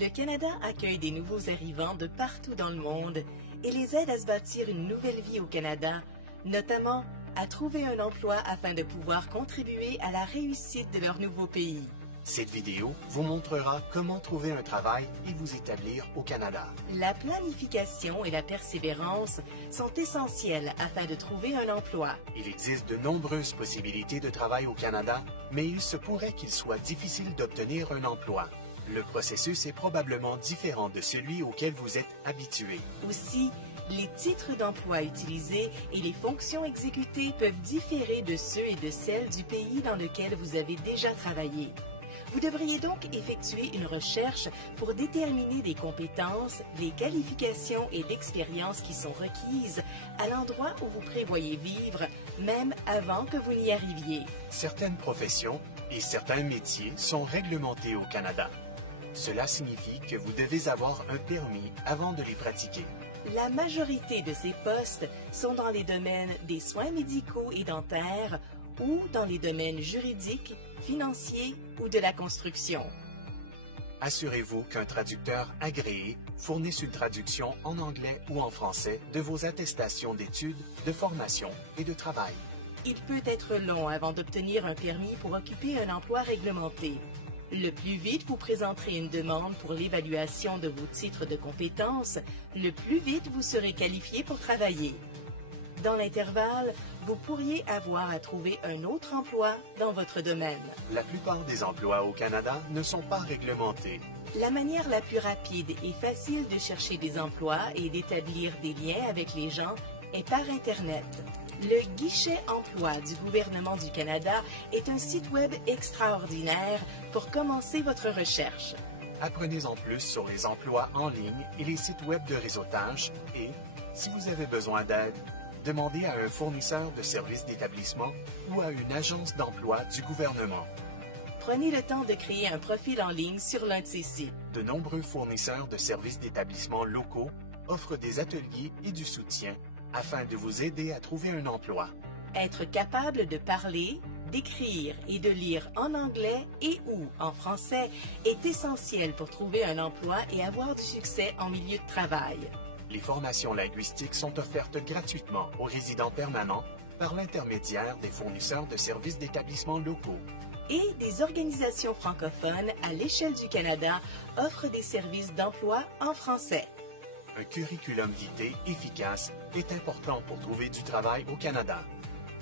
Le Canada accueille des nouveaux arrivants de partout dans le monde et les aide à se bâtir une nouvelle vie au Canada, notamment à trouver un emploi afin de pouvoir contribuer à la réussite de leur nouveau pays. Cette vidéo vous montrera comment trouver un travail et vous établir au Canada. La planification et la persévérance sont essentielles afin de trouver un emploi. Il existe de nombreuses possibilités de travail au Canada, mais il se pourrait qu'il soit difficile d'obtenir un emploi. Le processus est probablement différent de celui auquel vous êtes habitué. Aussi, les titres d'emploi utilisés et les fonctions exécutées peuvent différer de ceux et de celles du pays dans lequel vous avez déjà travaillé. Vous devriez donc effectuer une recherche pour déterminer les compétences, les qualifications et l'expérience qui sont requises à l'endroit où vous prévoyez vivre, même avant que vous n'y arriviez. Certaines professions et certains métiers sont réglementés au Canada. Cela signifie que vous devez avoir un permis avant de les pratiquer. La majorité de ces postes sont dans les domaines des soins médicaux et dentaires ou dans les domaines juridiques, financiers ou de la construction. Assurez-vous qu'un traducteur agréé fournisse une traduction en anglais ou en français de vos attestations d'études, de formation et de travail. Il peut être long avant d'obtenir un permis pour occuper un emploi réglementé. Le plus vite vous présenterez une demande pour l'évaluation de vos titres de compétences, le plus vite vous serez qualifié pour travailler. Dans l'intervalle, vous pourriez avoir à trouver un autre emploi dans votre domaine. La plupart des emplois au Canada ne sont pas réglementés. La manière la plus rapide et facile de chercher des emplois et d'établir des liens avec les gens est par Internet. Le guichet emploi du gouvernement du Canada est un site web extraordinaire pour commencer votre recherche. Apprenez en plus sur les emplois en ligne et les sites web de réseautage et, si vous avez besoin d'aide, demandez à un fournisseur de services d'établissement ou à une agence d'emploi du gouvernement. Prenez le temps de créer un profil en ligne sur l'un de ces sites. De nombreux fournisseurs de services d'établissement locaux offrent des ateliers et du soutien afin de vous aider à trouver un emploi. Être capable de parler, d'écrire et de lire en anglais et ou en français est essentiel pour trouver un emploi et avoir du succès en milieu de travail. Les formations linguistiques sont offertes gratuitement aux résidents permanents par l'intermédiaire des fournisseurs de services d'établissements locaux. Et des organisations francophones à l'échelle du Canada offrent des services d'emploi en français. Un curriculum vitae efficace est important pour trouver du travail au Canada.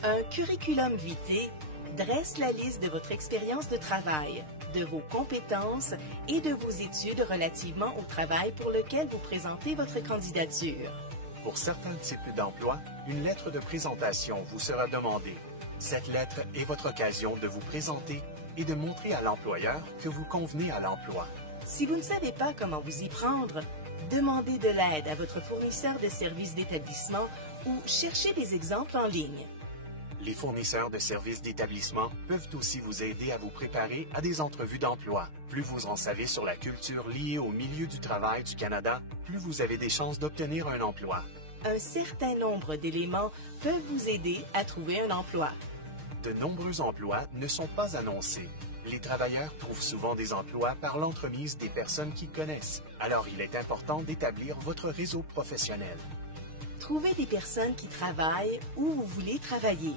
Un curriculum vitae dresse la liste de votre expérience de travail, de vos compétences et de vos études relativement au travail pour lequel vous présentez votre candidature. Pour certains types d'emplois, une lettre de présentation vous sera demandée. Cette lettre est votre occasion de vous présenter et de montrer à l'employeur que vous convenez à l'emploi. Si vous ne savez pas comment vous y prendre, demandez de l'aide à votre fournisseur de services d'établissement ou cherchez des exemples en ligne. Les fournisseurs de services d'établissement peuvent aussi vous aider à vous préparer à des entrevues d'emploi. Plus vous en savez sur la culture liée au milieu du travail du Canada, plus vous avez des chances d'obtenir un emploi. Un certain nombre d'éléments peuvent vous aider à trouver un emploi. De nombreux emplois ne sont pas annoncés. Les travailleurs trouvent souvent des emplois par l'entremise des personnes qu'ils connaissent. Alors il est important d'établir votre réseau professionnel. Trouvez des personnes qui travaillent où vous voulez travailler.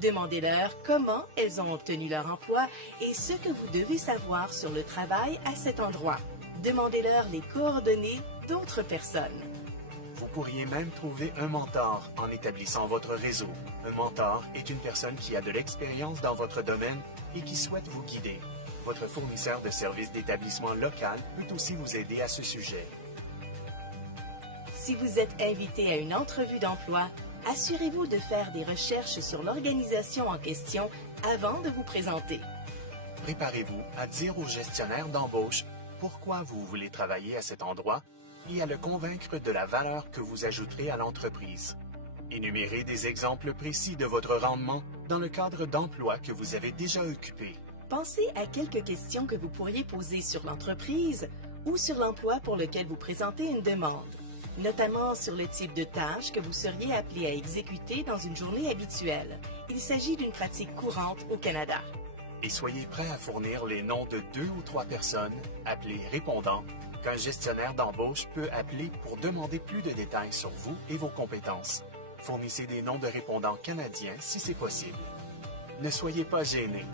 Demandez-leur comment elles ont obtenu leur emploi et ce que vous devez savoir sur le travail à cet endroit. Demandez-leur les coordonnées d'autres personnes. Vous pourriez même trouver un mentor en établissant votre réseau. Un mentor est une personne qui a de l'expérience dans votre domaine et qui souhaite vous guider. Votre fournisseur de services d'établissement local peut aussi vous aider à ce sujet. Si vous êtes invité à une entrevue d'emploi, assurez-vous de faire des recherches sur l'organisation en question avant de vous présenter. Préparez-vous à dire au gestionnaire d'embauche pourquoi vous voulez travailler à cet endroit et à le convaincre de la valeur que vous ajouterez à l'entreprise. Énumérez des exemples précis de votre rendement dans le cadre d'emploi que vous avez déjà occupé. Pensez à quelques questions que vous pourriez poser sur l'entreprise ou sur l'emploi pour lequel vous présentez une demande, notamment sur le type de tâches que vous seriez appelé à exécuter dans une journée habituelle. Il s'agit d'une pratique courante au Canada. Et soyez prêt à fournir les noms de 2 ou 3 personnes, appelées répondants, qu'un gestionnaire d'embauche peut appeler pour demander plus de détails sur vous et vos compétences. Fournissez des noms de répondants canadiens si c'est possible. Ne soyez pas gênés.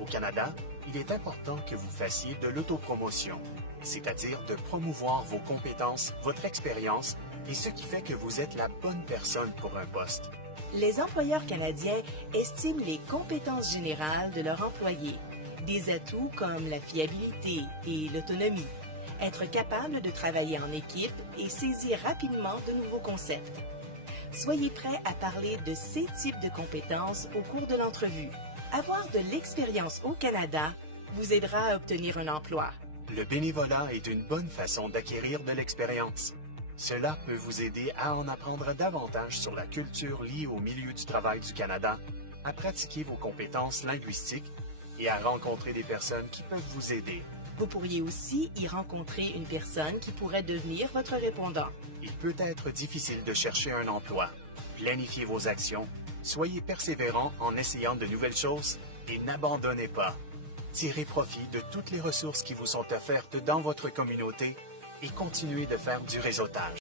Au Canada, il est important que vous fassiez de l'autopromotion, c'est-à-dire de promouvoir vos compétences, votre expérience et ce qui fait que vous êtes la bonne personne pour un poste. Les employeurs canadiens estiment les compétences générales de leurs employés, des atouts comme la fiabilité et l'autonomie, être capable de travailler en équipe et saisir rapidement de nouveaux concepts. Soyez prêts à parler de ces types de compétences au cours de l'entrevue. Avoir de l'expérience au Canada vous aidera à obtenir un emploi. Le bénévolat est une bonne façon d'acquérir de l'expérience. Cela peut vous aider à en apprendre davantage sur la culture liée au milieu du travail du Canada, à pratiquer vos compétences linguistiques et à rencontrer des personnes qui peuvent vous aider. Vous pourriez aussi y rencontrer une personne qui pourrait devenir votre répondant. Il peut être difficile de chercher un emploi. Planifiez vos actions, soyez persévérant en essayant de nouvelles choses et n'abandonnez pas. Tirez profit de toutes les ressources qui vous sont offertes dans votre communauté et continuez de faire du réseautage.